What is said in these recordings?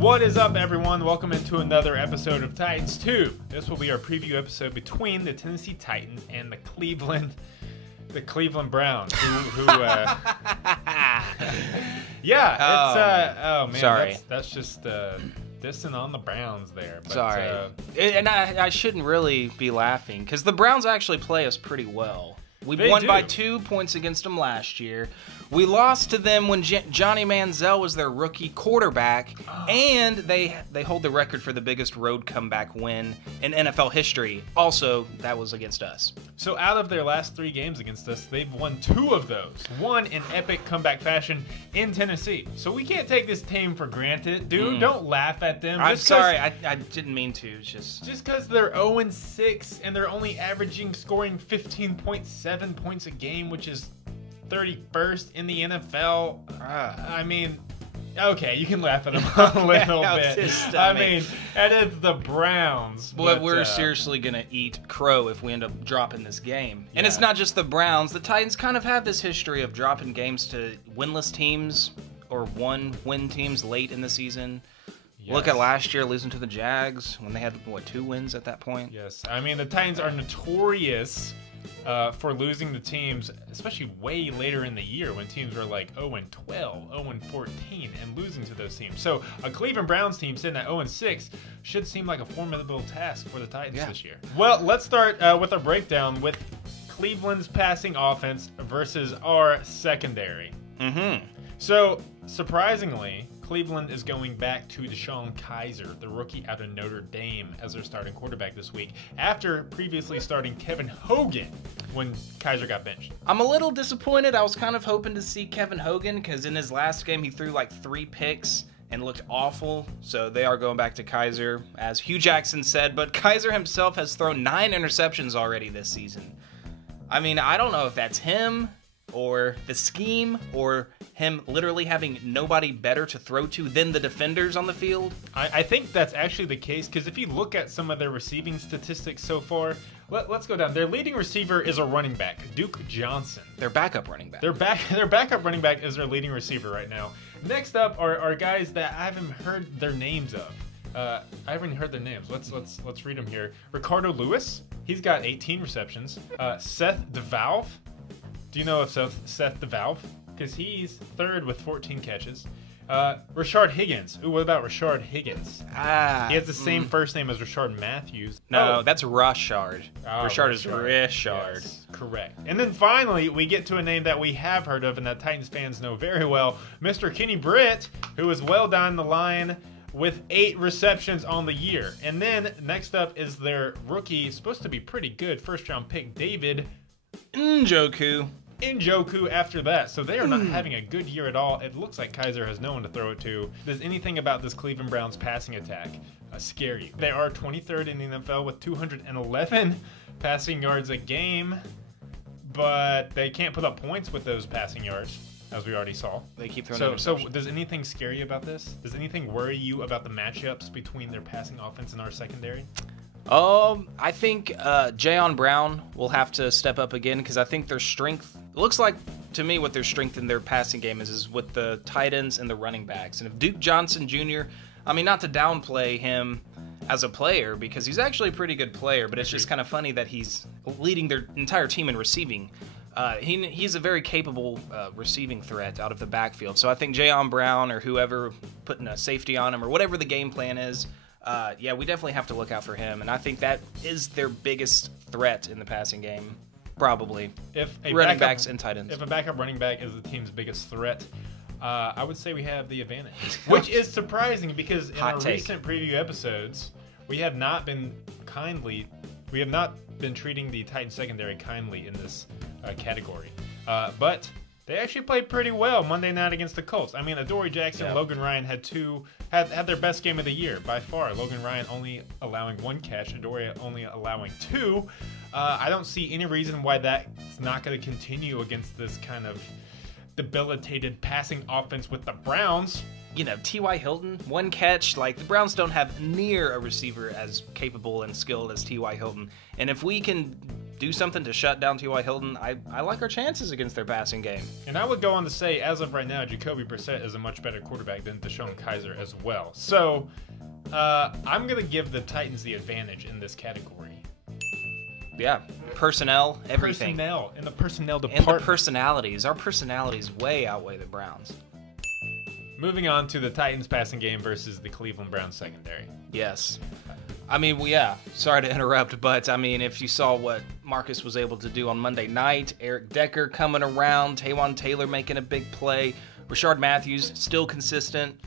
What is up, everyone? Welcome into another episode of Titans 2. This will be our preview episode between the Tennessee Titans and the Cleveland Browns. Oh man, sorry. That's just dissing on the Browns there. But, Sorry. And I shouldn't really be laughing because the Browns actually play us pretty well. We won by 2 points against them last year. We lost to them when Johnny Manziel was their rookie quarterback, and they hold the record for the biggest road comeback win in NFL history. Also, that was against us. So out of their last 3 games against us, they've won 2 of those. One in epic comeback fashion in Tennessee. So we can't take this team for granted. Dude, don't laugh at them. I'm sorry. I didn't mean to. Just because they're 0-6 and they're only scoring 15.7 points a game, which is 31st in the NFL. I mean, okay, you can laugh at them a little bit. I mean, that is the Browns. But we're seriously going to eat crow if we end up dropping this game. Yeah. And it's not just the Browns. The Titans kind of have this history of dropping games to winless teams or one-win teams late in the season. Yes. Look at last year losing to the Jags when they had, 2 wins at that point? Yes. I mean, the Titans are notorious for losing to teams, especially way later in the year when teams are like 0-12, 0-14, and losing to those teams. So a Cleveland Browns team sitting at 0-6 should seem like a formidable task for the Titans this year. Well, let's start with a breakdown with Cleveland's passing offense versus our secondary. So, surprisingly, Cleveland is going back to DeShone Kizer, the rookie out of Notre Dame, as their starting quarterback this week, after previously starting Kevin Hogan when Kizer got benched. I'm a little disappointed. I was kind of hoping to see Kevin Hogan because in his last game he threw like 3 picks and looked awful. So they are going back to Kizer, as Hugh Jackson said. But Kizer himself has thrown 9 interceptions already this season. I mean, I don't know if that's him or the scheme, or him literally having nobody better to throw to than the defenders on the field. I think that's actually the case, because if you look at some of their receiving statistics so far, let's go down. Their leading receiver is a running back, Duke Johnson. Their backup running back. Their backup running back is their leading receiver right now. Next up are guys that I haven't heard their names of. I haven't heard their names. Let's read them here. Ricardo Lewis, he's got 18 receptions. Seth DeValve. Do you know of Seth DeValve? Because he's 3rd with 14 catches. Rashard Higgins. Ooh, what about Rashard Higgins? He has the same first name as Rashard Matthews. No, that's Rashard. Rashard is Rishard. Yes, correct. And then finally, we get to a name that we have heard of and that Titans fans know very well, Mr. Kenny Britt, who is well down the line with 8 receptions on the year. And then next up is their rookie, supposed to be pretty good, first-round pick, David Njoku after that. So they are not having a good year at all. It looks like Kizer has no one to throw it to. Does anything about this Cleveland Browns passing attack scare you? They are 23rd in the NFL with 211 passing yards a game, but they can't put up points with those passing yards, as we already saw. They keep throwing So does anything scare you about this? Does anything worry you about the matchups between their passing offense and our secondary? I think Jayon Brown will have to step up again because I think their strength, it looks like to me what their strength in their passing game is with the tight ends and the running backs. And if Duke Johnson Jr., I mean, not to downplay him as a player because he's actually a pretty good player, but it's just kind of funny that he's leading their entire team in receiving. He's a very capable receiving threat out of the backfield. So I think Jayon Brown or whoever putting a safety on him or whatever the game plan is, we definitely have to look out for him, and I think that is their biggest threat in the passing game, probably. If running backs and tight ends. If a backup running back is the team's biggot threat, I would say we have the advantage, which is surprising because in our recent preview episodes, we have not been treating the Titans secondary kindly in this category, but they actually played pretty well Monday night against the Colts. I mean, Adoree Jackson and Logan Ryan had their best game of the year by far. Logan Ryan only allowing 1 catch, Adoree only allowing 2. I don't see any reason why that's not going to continue against this kind of debilitated passing offense with the Browns. You know, T.Y. Hilton, 1 catch. Like, the Browns don't have near a receiver as capable and skilled as T.Y. Hilton. And if we can do something to shut down T.Y. Hilton, I like our chances against their passing game. And I would go on to say, as of right now, Jacoby Brissett is a much better quarterback than Deshaun Kaiser as well. So I'm going to give the Titans the advantage in this category. Yeah, personnel, everything. Personnel, in the personnel department. And the personalities. Our personalities way outweigh the Browns. Moving on to the Titans passing game versus the Cleveland Browns secondary. Yes. I mean, well, yeah, sorry to interrupt, but I mean, if you saw what Marcus was able to do on Monday night, Eric Decker coming around, Taywan Taylor making a big play, Rashard Matthews still consistent.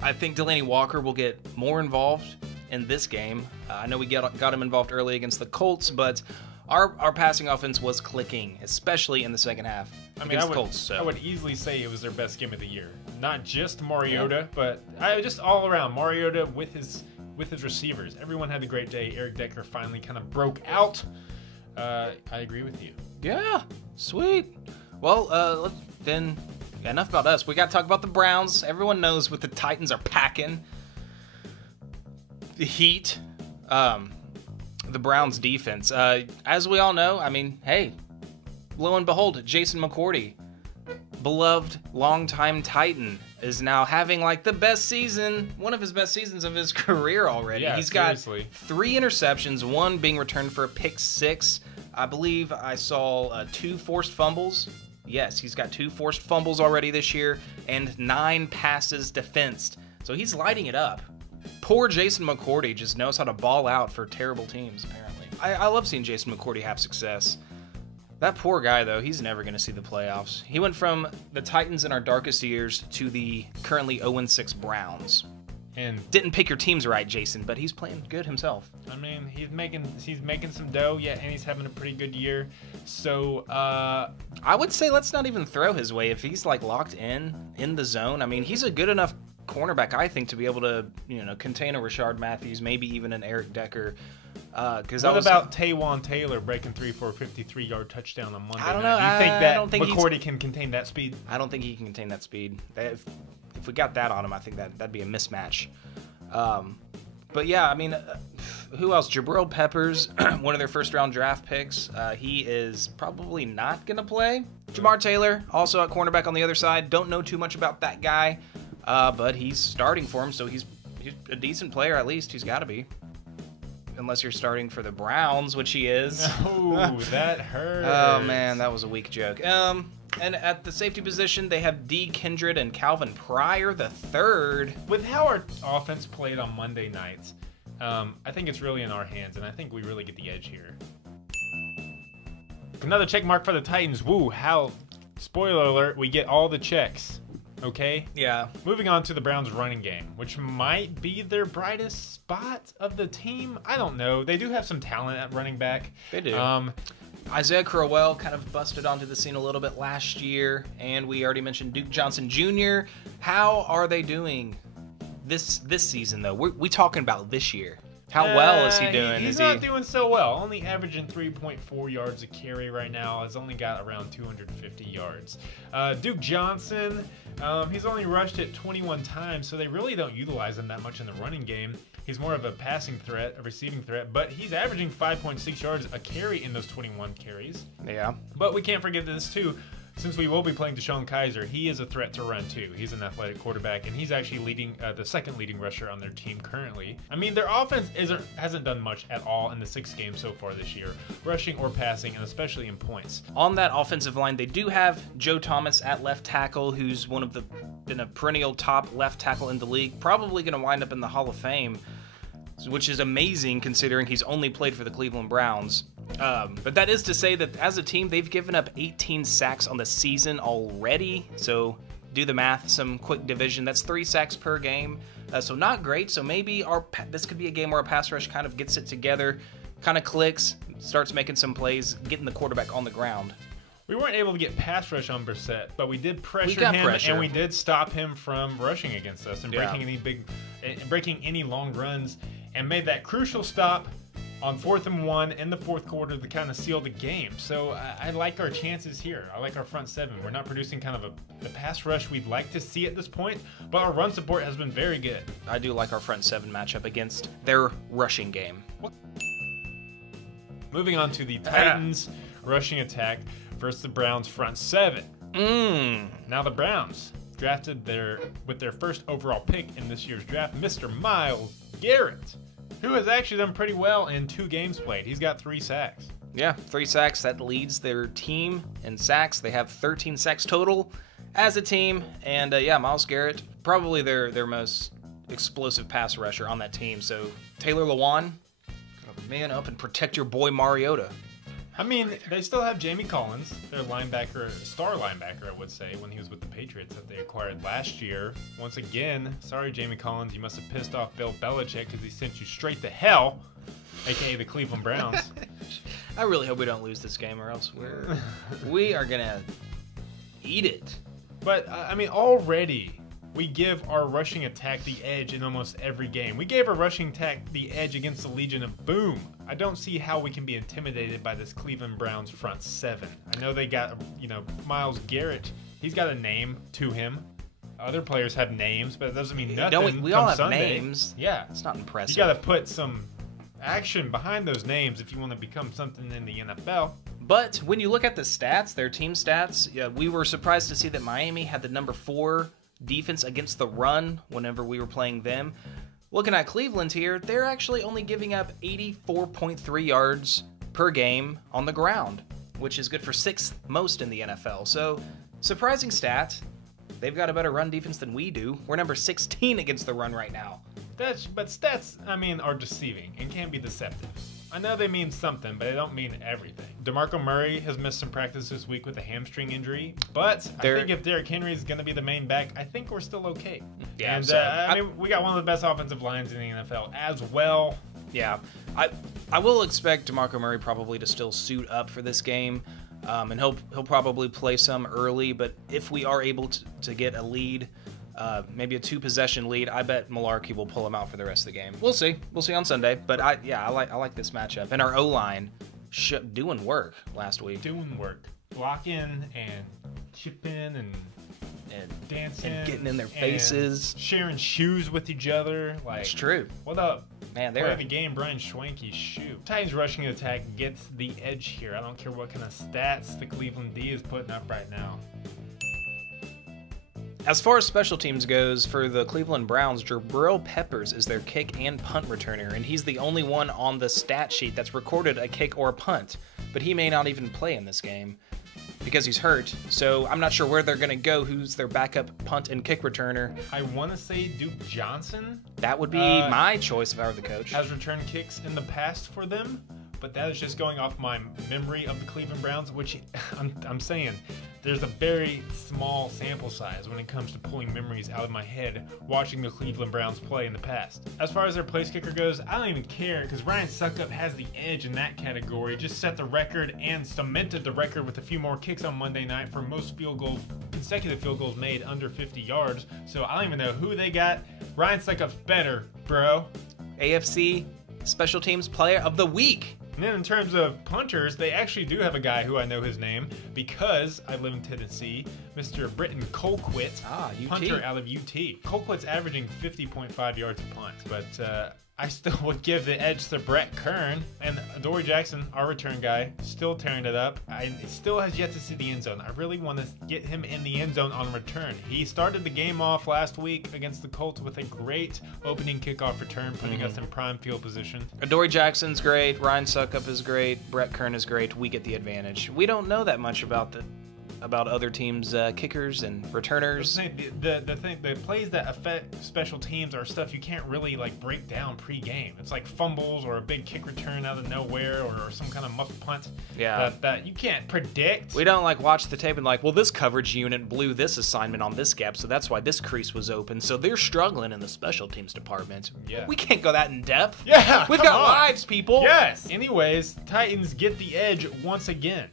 I think Delaney Walker will get more involved in this game. I know we got him involved early against the Colts, but our passing offense was clicking, especially in the second half against the Colts. So I would easily say it was their best game of the year. Not just Mariota, but just all around. Mariota with his receivers. Everyone had a great day. Eric Decker finally kind of broke out. I agree with you. Yeah, sweet. Well, then enough about us. We got to talk about the Browns. Everyone knows what the Titans are packing. The Heat, the Browns defense. As we all know, I mean, hey, lo and behold, Jason McCourty, beloved longtime Titan, is now having like the best season, one of his best seasons of his career already. Yeah, He's seriously. got 3 interceptions, 1 being returned for a pick 6. I believe I saw 2 forced fumbles. Yes, he's got 2 forced fumbles already this year and 9 passes defensed. So he's lighting it up. Poor Jason McCourty just knows how to ball out for terrible teams, apparently. I love seeing Jason McCourty have success. That poor guy, though, he's never going to see the playoffs. He went from the Titans in our darkest years to the currently 0-6 Browns. And didn't pick your teams right, Jason, but he's playing good himself. I mean, he's making some dough, yeah, and he's having a pretty good year. So I would say let's not even throw his way if he's like locked in the zone. I mean, he's a good enough cornerback, I think, to be able to, contain a Rashard Matthews, maybe even an Eric Decker. What about Taywan Taylor breaking 3 for a 53-yard touchdown on Monday? I don't know. Do you think that McCourty can contain that speed? I don't think he can contain that speed. If we got that on him, I think that'd be a mismatch. But yeah, I mean, who else? Jabril Peppers, one of their first-round draft picks. He is probably not going to play. Jamar Taylor, also at cornerback on the other side. Don't know too much about that guy, but he's starting for him, so he's a decent player at least. He's got to be. Unless you're starting for the Browns, which he is. Oh, that hurts. Oh, man, that was a weak joke. And at the safety position, they have D. Kindred and Calvin Pryor the third. With how our offense played on Monday nights, I think it's really in our hands, and I think we really get the edge here. Another check mark for the Titans. Woo, how, spoiler alert, we get all the checks. Okay? Yeah. Moving on to the Browns running game, which might be their brightest spot of the team. I don't know. They do have some talent at running back. They do. Isaiah Crowell kind of busted onto the scene a little bit last year, and we already mentioned Duke Johnson Jr. How are they doing this season, though? We talking about this year. How well is he doing? He's not doing so well. Only averaging 3.4 yards a carry right now. Has only got around 250 yards. Duke Johnson, he's only rushed it 21 times, so they really don't utilize him that much in the running game. He's more of a passing threat, a receiving threat, but he's averaging 5.6 yards a carry in those 21 carries. Yeah. But we can't forget this, too. Since we will be playing Deshaun Kaiser, he is a threat to run too. He's an athletic quarterback, and he's actually leading the second leading rusher on their team currently. I mean, their offense hasn't done much at all in the 6 games so far this year, rushing or passing, and especially in points. On that offensive line, they do have Joe Thomas at left tackle, who's been a perennial top left tackle in the league, probably going to wind up in the Hall of Fame, which is amazing considering he's only played for the Cleveland Browns. But that is to say that as a team, they've given up 18 sacks on the season already. So do the math, some quick division. That's 3 sacks per game. So not great. So maybe this could be a game where our pass rush kind of gets it together, kind of clicks, starts making some plays, getting the quarterback on the ground. We weren't able to get pass rush on Brissett, but we did pressure him, and we did stop him from rushing against us and breaking any long runs, and made that crucial stop on 4th and 1 in the 4th quarter to kind of seal the game. So I like our chances here. I like our front 7. We're not producing kind of the pass rush we'd like to see at this point, but our run support has been very good. I do like our front 7 matchup against their rushing game. Moving on to the Titans rushing attack versus the Browns front seven. Now the Browns drafted with their first overall pick in this year's draft, Mr. Myles Garrett, who has actually done pretty well in 2 games played. He's got 3 sacks. Yeah, 3 sacks. That leads their team in sacks. They have 13 sacks total as a team. And Myles Garrett, probably their most explosive pass rusher on that team. So Taylor Lewan, man up and protect your boy Mariota. I mean, they still have Jamie Collins, their linebacker, star linebacker, I would say, when he was with the Patriots that they acquired last year. Once again, sorry, Jamie Collins, you must have pissed off Bill Belichick because he sent you straight to hell, a.k.a. the Cleveland Browns. I really hope we don't lose this game, or else we are going to eat it. But, already we give our rushing attack the edge in almost every game. We gave our rushing attack the edge against the Legion of Boom. I don't see how we can be intimidated by this Cleveland Browns front seven. I know they got, Myles Garrett. He's got a name to him. Other players have names, but it doesn't mean nothing. We all have Sunday. Names. Yeah. It's not impressive. You got to put some action behind those names if you want to become something in the NFL. But when you look at the stats, their team stats, we were surprised to see that Miami had the number 4 defense against the run whenever we were playing them. Looking at Cleveland here, they're actually only giving up 84.3 yards per game on the ground, which is good for 6th most in the NFL. So, surprising stat. They've got a better run defense than we do. We're number 16 against the run right now. But stats, are deceiving and can be deceptive. I know they mean something, but they don't mean everything. DeMarco Murray has missed some practice this week with a hamstring injury, but I think if Derrick Henry is going to be the main back, I think we're still okay. Yeah, and we got one of the best offensive lines in the NFL as well. Yeah, I will expect DeMarco Murray probably to still suit up for this game, and he'll probably play some early. But if we are able to get a lead, maybe a 2-possession lead, I bet Malarkey will pull him out for the rest of the game. We'll see on Sunday. But I like this matchup, and our O-line doing work last week. Doing work, blocking and chipping and dancing and getting in their faces, sharing shoes with each other. Like, it's true. What up? Man, they're the game. Brian Schwenke's shoe. Titans rushing attack gets the edge here. I don't care what kind of stats the Cleveland D is putting up right now. As far as special teams goes, for the Cleveland Browns, Jabril Peppers is their kick and punt returner, and he's the only one on the stat sheet that's recorded a kick or a punt, but he may not even play in this game because he's hurt, so I'm not sure where they're going to go, who's their backup punt and kick returner. I want to say Duke Johnson. That would be my choice if I were the coach. Has returned kicks in the past for them, but that is just going off my memory of the Cleveland Browns, which I'm saying there's a very small sample size when it comes to pulling memories out of my head watching the Cleveland Browns play in the past. As far as their place kicker goes, I don't even care because Ryan Suckup has the edge in that category. Just set the record and cemented the record with a few more kicks on Monday night for most consecutive field goals made under 50 yards. So I don't even know who they got. Ryan Suckup's better, bro. AFC Special Teams Player of the Week. And then in terms of punters, they actually do have a guy who I know his name because I live in Tennessee, Mr. Britton Colquitt, punter out of UT. Colquitt's averaging 50.5 yards a punt, but I still would give the edge to Brett Kern. And Dory Jackson, our return guy, still tearing it up. He still has yet to see the end zone. I really want to get him in the end zone on return. He started the game off last week against the Colts with a great opening kickoff return, putting us in prime field position. Dory Jackson's great. Ryan Suckup is great. Brett Kern is great. We get the advantage. We don't know that much about other teams' kickers and returners. The plays that affect special teams are stuff you can't really break down pre-game. It's like fumbles or a big kick return out of nowhere or some kind of muffed punt. Yeah, that you can't predict. We don't watch the tape and well, this coverage unit blew this assignment on this gap, so that's why this crease was open. So they're struggling in the special teams department. Yeah, we can't go that in depth. Yeah, we've got lives, people. Yes. Anyways, Titans get the edge once again.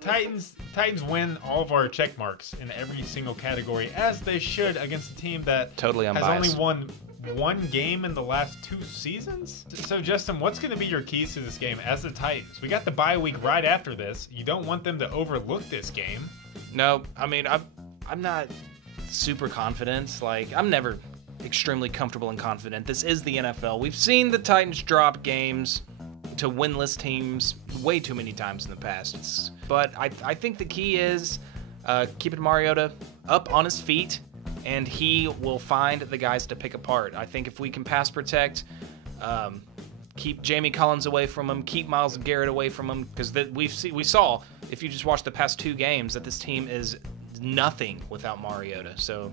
Titans win all of our check marks in every single category, as they should against a team that totally has only won one game in the last 2 seasons. So, Justin, what's going to be your keys to this game as the Titans? We got the bye week right after this. You don't want them to overlook this game. No, I'm not super confident. I'm never extremely comfortable and confident. This is the NFL. We've seen the Titans drop games to winless teams way too many times in the past. But I think the key is keeping Mariota up on his feet, and he will find the guys to pick apart. I think if we can pass protect, keep Jamie Collins away from him, keep Myles Garrett away from him, because we saw, if you just watch the past 2 games, that this team is nothing without Mariota. So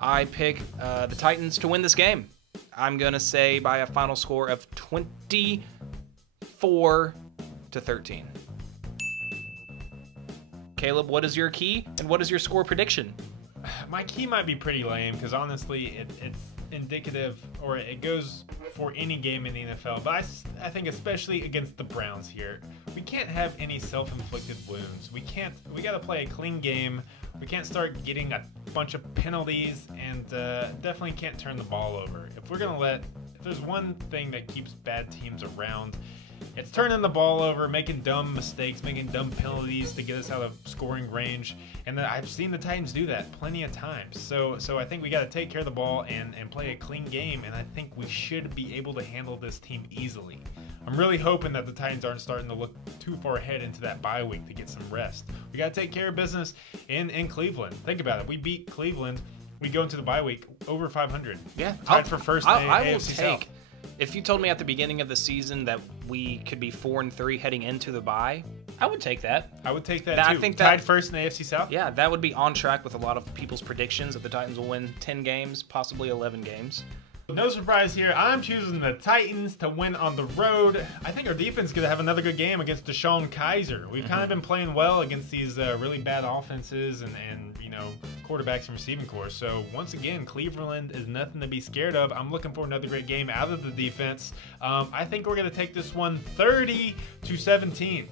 I pick the Titans to win this game. I'm going to say by a final score of 24-13. Caleb, what is your key, and what is your score prediction? My key might be pretty lame because honestly, it's indicative, or it goes for any game in the NFL. But I think especially against the Browns here, we can't have any self-inflicted wounds. We got to play a clean game. We can't start getting a bunch of penalties, and definitely can't turn the ball over. If there's one thing that keeps bad teams around, it's turning the ball over, making dumb mistakes, making dumb penalties to get us out of scoring range. And I've seen the Titans do that plenty of times. So I think we got to take care of the ball and play a clean game, and I think we should be able to handle this team easily. I'm really hoping that the Titans aren't starting to look too far ahead into that bye week to get some rest. We got to take care of business in Cleveland. Think about it. We beat Cleveland. We go into the bye week over 500. Yeah. Tied for first in I will AFC take... South. If you told me at the beginning of the season that we could be 4-3 heading into the bye, I would take that. I would take that too. I think tied first in the AFC South? Yeah, that would be on track with a lot of people's predictions that the Titans will win 10 games, possibly 11 games. No surprise here. I'm choosing the Titans to win on the road. I think our defense is going to have another good game against Deshaun Kaiser. We've kind of been playing well against these really bad offenses and quarterbacks and receiving corps. So once again, Cleveland is nothing to be scared of. I'm looking for another great game out of the defense. I think we're going to take this one 30-17.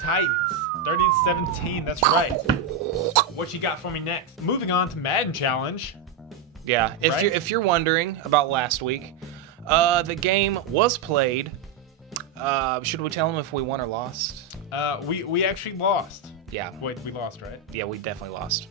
Titans, 30-17. That's right. What you got for me next? Moving on to Madden Challenge. Yeah, if you're wondering about last week, the game was played. Should we tell them if we won or lost? We actually lost. Yeah. Wait, we lost, right? Yeah, we definitely lost.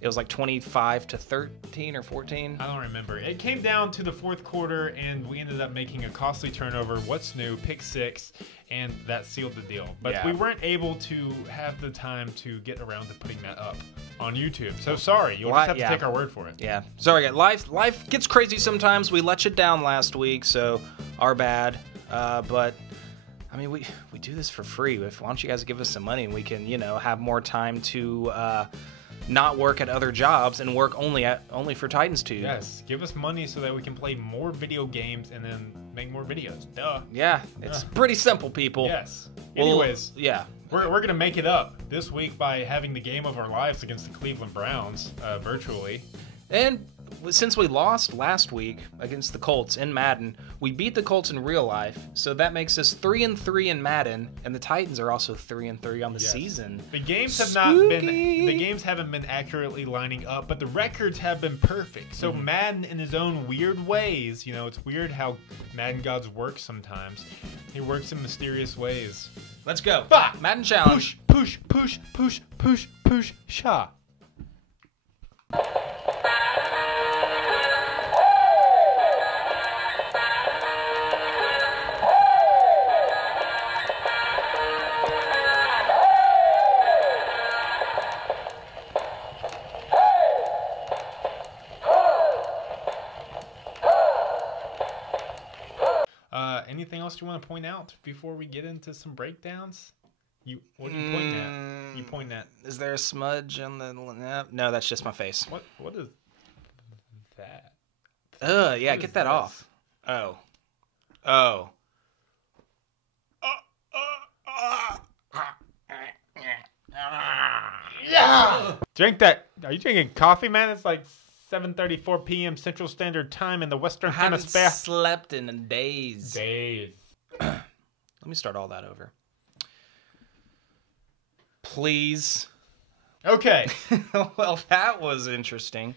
It was like 25-13 or 14. I don't remember. It came down to the fourth quarter, and we ended up making a costly turnover. What's new? Pick 6, and that sealed the deal. But we weren't able to have the time to get around to putting that up on YouTube. So sorry, you'll just have to take our word for it. Yeah. Sorry, guys. Life gets crazy sometimes. We let you down last week, so our bad. But I mean, we do this for free. Why don't you guys give us some money, and we can, have more time to not work at other jobs and work only for Titans Tube. Yes, give us money so that we can play more video games and then make more videos. Duh. Yeah, it's pretty simple, people. Yes. Anyways, yeah, we're gonna make it up this week by having the game of our lives against the Cleveland Browns virtually. And since we lost last week against the Colts in Madden, we beat the Colts in real life, so that makes us 3-3 in Madden, and the Titans are also 3-3 on the season. The games have haven't been accurately lining up, but the records have been perfect. So Madden, in his own weird ways, it's weird how Madden gods work sometimes. He works in mysterious ways. Let's go. Bah! Madden Challenge. Push, push, push, push, push, push, shot. Anything else you want to point out before we get into some breakdowns? What are you pointing at? You pointing at? Is there a smudge on the? No, that's just my face. What is that? Yeah, what get that off. Oh. Yeah. Drink that. Are you drinking coffee, man? It's like 7:34 p.m. Central Standard Time in the Western Hemisphere. I haven't slept in days. Let me start all that over. Please. Okay. Well, that was interesting.